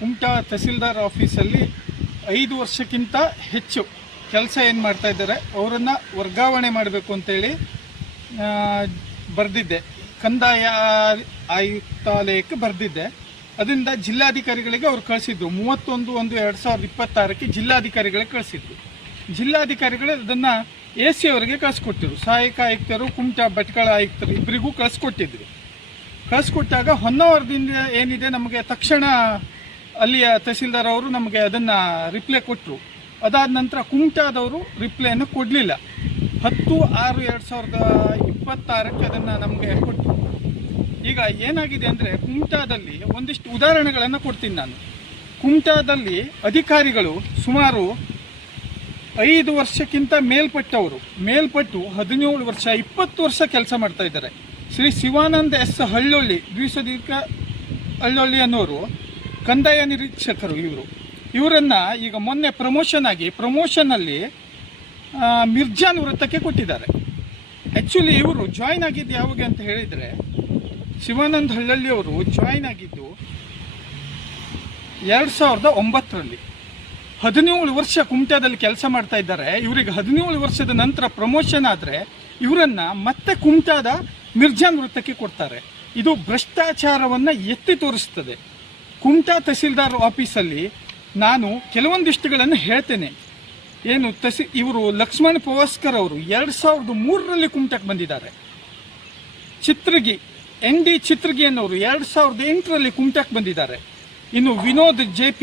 ಕುಮಟಾ ತಹಸೀಲ್ದಾರ್ ಆಫೀಸಲ್ಲಿ 5 ವರ್ಷಕ್ಕಿಂತ ಹೆಚ್ಚು ಕೆಲಸ ಏನು ಮಾಡ್ತಾ ಇದ್ದಾರೆ ಅವರನ್ನು ವರ್ಗಾವಣೆ ಮಾಡಬೇಕು ಅಂತೇಳಿ ಬರೆದಿದ್ದೆ. ಕಂದಾಯ ಆಯುಕ್ತಾಲಯಕ್ಕೆ ಬರೆದಿದ್ದೆ. ಅದರಿಂದ ಜಿಲ್ಲಾಧಿಕಾರಿಗಳಿಗೆ ಅವ್ರು ಕಳಿಸಿದ್ರು. 31/1/2026 ಜಿಲ್ಲಾಧಿಕಾರಿಗಳಿಗೆ ಕಳಿಸಿದ್ರು. ಜಿಲ್ಲಾಧಿಕಾರಿಗಳು ಅದನ್ನು AC ಅವರಿಗೆ ಕಳಿಸ್ಕೊಟ್ಟಿದ್ರು. ಸಹಾಯಕ ಆಯುಕ್ತರು, ಕುಮಟಾ ಭಟ್ಕಳ ಆಯುಕ್ತರು ಇಬ್ಬರಿಗೂ ಕಳಿಸ್ಕೊಟ್ಟಿದ್ರು. ಕಳಿಸ್ಕೊಟ್ಟಾಗ ಹೊನ್ನಾವರದಿಂದ ಏನಿದೆ ನಮಗೆ ತಕ್ಷಣ ಅಲ್ಲಿಯ ತಹಸೀಲ್ದಾರ್ ಅವರು ನಮಗೆ ಅದನ್ನು ರಿಪ್ಲೈ ಕೊಟ್ಟರು. ಅದಾದ ನಂತರ ಕುಮಟಾದವರು ರಿಪ್ಲೈಯನ್ನು ಕೊಡಲಿಲ್ಲ. 10/6/2026 ಅದನ್ನು ನಮಗೆ ಕೊಟ್ಟರು. ಈಗ ಏನಾಗಿದೆ ಅಂದರೆ ಕುಮಟಾದಲ್ಲಿ ಒಂದಿಷ್ಟು ಉದಾಹರಣೆಗಳನ್ನು ಕೊಡ್ತೀನಿ ನಾನು. ಕುಮಟಾದಲ್ಲಿ ಅಧಿಕಾರಿಗಳು ಸುಮಾರು 5 ವರ್ಷಕ್ಕಿಂತ ಮೇಲ್ಪಟ್ಟು 17 ವರ್ಷ 20 ವರ್ಷ ಕೆಲಸ ಮಾಡ್ತಾ ಇದ್ದಾರೆ. ಶ್ರೀ ಶಿವಾನಂದ S. ಹಳ್ಳೊಳ್ಳಿ, ದ್ವಿಸದೀರ್ಘ ಹಳ್ಳೊಳ್ಳಿ ಅನ್ನೋರು ಕಂದಾಯ ನಿರೀಕ್ಷಕರು. ಇವರನ್ನು ಈಗ ಮೊನ್ನೆ ಪ್ರಮೋಷನಲ್ಲಿ ಮಿರ್ಜಾನ್ ವೃತ್ತಕ್ಕೆ ಕೊಟ್ಟಿದ್ದಾರೆ. ಆ್ಯಕ್ಚುಲಿ ಇವರು ಜಾಯ್ನ್ ಆಗಿದ್ದು ಯಾವಾಗ ಅಂತ ಹೇಳಿದರೆ, ಶಿವಾನಂದ ಹಳ್ಳಳ್ಳಿ ಅವರು ಜಾಯ್ನ್ ಆಗಿದ್ದು 2009ರಲ್ಲಿ. 17 ವರ್ಷ ಕುಮಟಾದಲ್ಲಿ ಕೆಲಸ ಮಾಡ್ತಾ ಇದ್ದಾರೆ. ಇವರಿಗೆ 17 ವರ್ಷದ ನಂತರ ಪ್ರಮೋಷನ್ ಆದರೆ ಇವರನ್ನು ಮತ್ತೆ ಕುಮಟಾದ ಮಿರ್ಜಾನ್ ವೃತ್ತಕ್ಕೆ ಕೊಡ್ತಾರೆ. ಇದು ಭ್ರಷ್ಟಾಚಾರವನ್ನು ಎತ್ತಿ ತೋರಿಸ್ತದೆ. ಕುಮಟಾ ತಹಸೀಲ್ದಾರ್ ಆಫೀಸಲ್ಲಿ ನಾನು ಕೆಲವೊಂದಿಷ್ಟುಗಳನ್ನು ಹೇಳ್ತೇನೆ. ಇವರು ಲಕ್ಷ್ಮಣ್ ಪವಾಸ್ಕರ್ ಅವರು 2003ರಲ್ಲಿ ಕುಮಟಾಕ್ಕೆ ಬಂದಿದ್ದಾರೆ. ND ಚಿತ್ರಗಿ ಅನ್ನೋರು 2008ರಲ್ಲಿ ಕುಮಟಾಕ್ಕೆ ಬಂದಿದ್ದಾರೆ. ಇನ್ನು ವಿನೋದ್ JP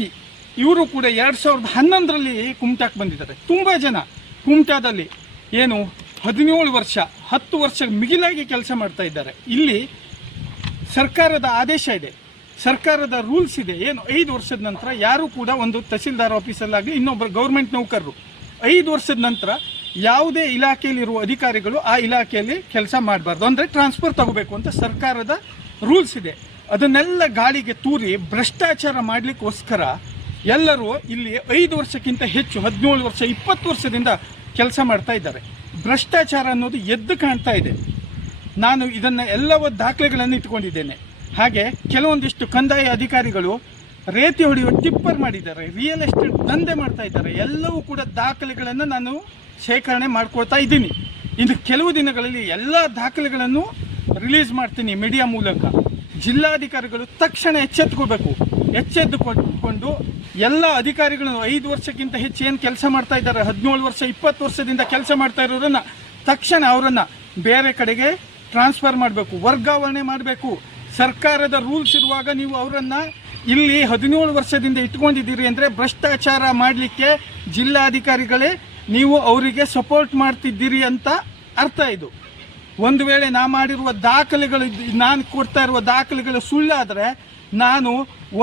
ಇವರು ಕೂಡ 2011ರಲ್ಲಿ ಕುಮಟಾಕ್ಕೆ ಬಂದಿದ್ದಾರೆ. ತುಂಬ ಜನ ಕುಮಟಾದಲ್ಲಿ 17 ವರ್ಷ 10 ವರ್ಷ ಮಿಗಿಲಾಗಿ ಕೆಲಸ ಮಾಡ್ತಾ ಇದ್ದಾರೆ. ಇಲ್ಲಿ ಸರ್ಕಾರದ ಆದೇಶ ಇದೆ, ಸರ್ಕಾರದ ರೂಲ್ಸ್ ಇದೆ. 5 ವರ್ಷದ ನಂತರ ಯಾರು ಕೂಡ ಒಂದು ತಹಸೀಲ್ದಾರ್ ಆಫೀಸಲ್ಲಾಗಲಿ ಇನ್ನೊಬ್ಬರು ಗೌರ್ಮೆಂಟ್ ನೌಕರರು 5 ವರ್ಷದ ನಂತರ ಯಾವುದೇ ಇಲಾಖೆಯಲ್ಲಿರುವ ಅಧಿಕಾರಿಗಳು ಆ ಇಲಾಖೆಯಲ್ಲಿ ಕೆಲಸ ಮಾಡಬಾರ್ದು, ಅಂದರೆ ಟ್ರಾನ್ಸ್ಫರ್ ತಗೋಬೇಕು ಅಂತ ಸರ್ಕಾರದ ರೂಲ್ಸ್ ಇದೆ. ಅದನ್ನೆಲ್ಲ ಗಾಳಿಗೆ ತೂರಿ ಭ್ರಷ್ಟಾಚಾರ ಮಾಡಲಿಕ್ಕೋಸ್ಕರ ಎಲ್ಲರೂ ಇಲ್ಲಿ 5 ವರ್ಷಕ್ಕಿಂತ ಹೆಚ್ಚು 17 ವರ್ಷ 20 ವರ್ಷದಿಂದ ಕೆಲಸ ಮಾಡ್ತಾ ಇದ್ದಾರೆ. ಭ್ರಷ್ಟಾಚಾರ ಅನ್ನೋದು ಎದ್ದು ಕಾಣ್ತಾ ಇದೆ. ನಾನು ಇದನ್ನು ಎಲ್ಲವೂ ದಾಖಲೆಗಳನ್ನು ಇಟ್ಕೊಂಡಿದ್ದೇನೆ. ಹಾಗೆ ಕೆಲವೊಂದಿಷ್ಟು ಕಂದಾಯ ಅಧಿಕಾರಿಗಳು ರೇತಿ ಹೊಡೆಯುವ ಟಿಪ್ಪರ್ ಮಾಡಿದ್ದಾರೆ, ರಿಯಲ್ ಎಸ್ಟೇಟ್ ದಂಧೆ ಮಾಡ್ತಾ ಇದ್ದಾರೆ. ಎಲ್ಲವೂ ಕೂಡ ದಾಖಲೆಗಳನ್ನು ನಾನು ಶೇಖರಣೆ ಮಾಡ್ಕೊಳ್ತಾ ಇದ್ದೀನಿ. ಇನ್ನು ಕೆಲವು ದಿನಗಳಲ್ಲಿ ಎಲ್ಲ ದಾಖಲೆಗಳನ್ನು ರಿಲೀಸ್ ಮಾಡ್ತೀನಿ ಮೀಡಿಯಾ ಮೂಲಕ. ಜಿಲ್ಲಾಧಿಕಾರಿಗಳು ತಕ್ಷಣ ಎಚ್ಚೆತ್ತುಕೊಂಡು ಎಲ್ಲ ಅಧಿಕಾರಿಗಳನ್ನು 5 ವರ್ಷಕ್ಕಿಂತ ಹೆಚ್ಚು ಏನು ಕೆಲಸ ಮಾಡ್ತಾ ಇದ್ದಾರೆ, 17 ವರ್ಷ 20 ವರ್ಷದಿಂದ ಕೆಲಸ ಮಾಡ್ತಾ ಇರೋರನ್ನು ತಕ್ಷಣ ಅವರನ್ನು ಬೇರೆ ಕಡೆಗೆ ಟ್ರಾನ್ಸ್ಫರ್ ಮಾಡಬೇಕು, ವರ್ಗಾವಣೆ ಮಾಡಬೇಕು. ಸರ್ಕಾರದ ರೂಲ್ಸ್ ಇರುವಾಗ ನೀವು ಅವರನ್ನು ಇಲ್ಲಿ 17 ವರ್ಷದಿಂದ ಇಟ್ಕೊಂಡಿದ್ದೀರಿ ಅಂದರೆ ಭ್ರಷ್ಟಾಚಾರ ಮಾಡಲಿಕ್ಕೆ ಜಿಲ್ಲಾಧಿಕಾರಿಗಳೇ ನೀವು ಅವರಿಗೆ ಸಪೋರ್ಟ್ ಮಾಡ್ತಿದ್ದೀರಿ ಅಂತ ಅರ್ಥ. ಇದು ಒಂದು ವೇಳೆ ನಾನು ಕೊಡ್ತಾ ಇರುವ ದಾಖಲೆಗಳು ಸುಳ್ಳಾದರೆ ನಾನು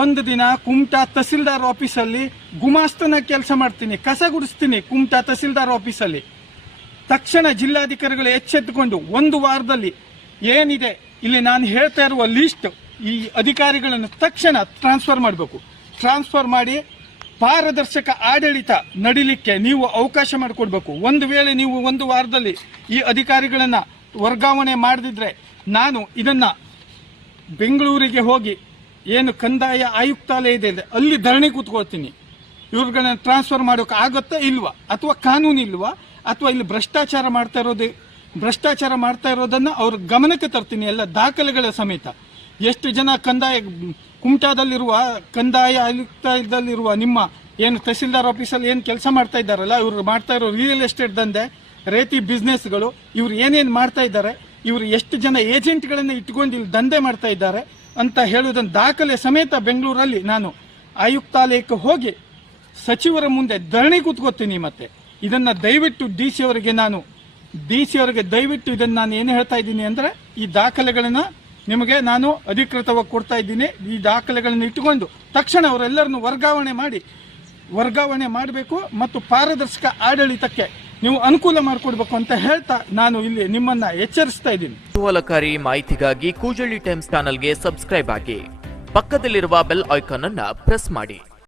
ಒಂದು ದಿನ ಕುಮಟಾ ತಹಸೀಲ್ದಾರ್ ಆಫೀಸಲ್ಲಿ ಗುಮಾಸ್ತನ ಕೆಲಸ ಮಾಡ್ತೀನಿ, ಕಸ ಗುಡಿಸ್ತೀನಿ ಕುಮಟಾ ತಹಸೀಲ್ದಾರ್ ಆಫೀಸಲ್ಲಿ. ತಕ್ಷಣ ಜಿಲ್ಲಾಧಿಕಾರಿಗಳು ಎಚ್ಚೆತ್ತುಕೊಂಡು 1 ವಾರದಲ್ಲಿ ಏನಿದೆ ಇಲ್ಲಿ ನಾನು ಹೇಳ್ತಾ ಇರುವ ಲಿಸ್ಟ್, ಈ ಅಧಿಕಾರಿಗಳನ್ನು ತಕ್ಷಣ ಟ್ರಾನ್ಸ್ಫರ್ ಮಾಡಬೇಕು. ಟ್ರಾನ್ಸ್ಫರ್ ಮಾಡಿ ಪಾರದರ್ಶಕ ಆಡಳಿತ ನಡೀಲಿಕ್ಕೆ ನೀವು ಅವಕಾಶ ಮಾಡಿಕೊಡ್ಬೇಕು. ಒಂದು ವೇಳೆ ನೀವು 1 ವಾರದಲ್ಲಿ ಈ ಅಧಿಕಾರಿಗಳನ್ನು ವರ್ಗಾವಣೆ ಮಾಡದಿದ್ದರೆ ನಾನು ಇದನ್ನು ಬೆಂಗಳೂರಿಗೆ ಹೋಗಿ ಕಂದಾಯ ಆಯುಕ್ತಾಲಯ ಇದೆ ಅಲ್ಲಿ ಧರಣಿ ಕೂತ್ಕೊಳ್ತೀನಿ. ಇವ್ರುಗಳನ್ನ ಟ್ರಾನ್ಸ್ಫರ್ ಮಾಡೋಕೆ ಆಗುತ್ತಾ ಇಲ್ವಾ, ಅಥವಾ ಕಾನೂನು ಇಲ್ವಾ, ಅಥವಾ ಇಲ್ಲಿ ಭ್ರಷ್ಟಾಚಾರ ಮಾಡ್ತಾ ಇರೋದನ್ನು ಅವ್ರ ಗಮನಕ್ಕೆ ತರ್ತೀನಿ, ಎಲ್ಲ ದಾಖಲೆಗಳ ಸಮೇತ. ಎಷ್ಟು ಜನ ಕುಮಟಾದಲ್ಲಿರುವ ಕಂದಾಯ ಆಯುಕ್ತದಲ್ಲಿರುವ ನಿಮ್ಮ ತಹಸೀಲ್ದಾರ್ ಆಫೀಸಲ್ಲಿ ಕೆಲಸ ಮಾಡ್ತಾ ಇದ್ದಾರಲ್ಲ, ಇವರು ಮಾಡ್ತಾ ಇರೋ ರಿಯಲ್ ಎಸ್ಟೇಟ್ ದಂಧೆ, ರೇತಿ ಬಿಸ್ನೆಸ್ಗಳು, ಇವರು ಏನೇನು ಮಾಡ್ತಾ ಇದ್ದಾರೆ, ಇವರು ಎಷ್ಟು ಜನ ಏಜೆಂಟ್ಗಳನ್ನು ಇಟ್ಕೊಂಡು ಇಲ್ಲಿ ದಂಧೆ ಮಾಡ್ತಾ ಇದ್ದಾರೆ ಅಂತ ಹೇಳುವುದನ್ನು ದಾಖಲೆ ಸಮೇತ ಬೆಂಗಳೂರಲ್ಲಿ ನಾನು ಆಯುಕ್ತಾಲಯಕ್ಕೆ ಹೋಗಿ ಸಚಿವರ ಮುಂದೆ ಧರಣಿ ಕೂತ್ಕೋತೀನಿ. ಮತ್ತೆ ಇದನ್ನು ದಯವಿಟ್ಟು DC ಅವರಿಗೆ ದಯವಿಟ್ಟು ಇದನ್ನು ನಾನು ಏನು ಹೇಳ್ತಾ ಇದ್ದೀನಿ ಅಂದರೆ, ಈ ದಾಖಲೆಗಳನ್ನು ನಿಮಗೆ ನಾನು ಅಧಿಕೃತವಾಗಿ ಕೊಡ್ತಾ ಇದ್ದೀನಿ. ಈ ದಾಖಲೆಗಳನ್ನು ಇಟ್ಟುಕೊಂಡು ತಕ್ಷಣ ಅವರೆಲ್ಲರನ್ನು ವರ್ಗಾವಣೆ ಮಾಡಬೇಕು ಮತ್ತು ಪಾರದರ್ಶಕ ಆಡಳಿತಕ್ಕೆ ನೀವು ಅನುಕೂಲ ಮಾಡಿಕೊಡ್ಬೇಕು ಅಂತ ಹೇಳ್ತಾ ನಾನು ಇಲ್ಲಿ ನಿಮ್ಮನ್ನ ಎಚ್ಚರಿಸ್ತಾ ಇದ್ದೀನಿ. ಕುತೂಹಲಕಾರಿ ಮಾಹಿತಿಗಾಗಿ ಕೂಜಳ್ಳಿ ಟೈಮ್ಸ್ ಚಾನೆಲ್ಗೆ ಸಬ್ಸ್ಕ್ರೈಬ್ ಆಗಿ, ಪಕ್ಕದಲ್ಲಿರುವ ಬೆಲ್ ಐಕಾನ್ ಅನ್ನು ಪ್ರೆಸ್ ಮಾಡಿ.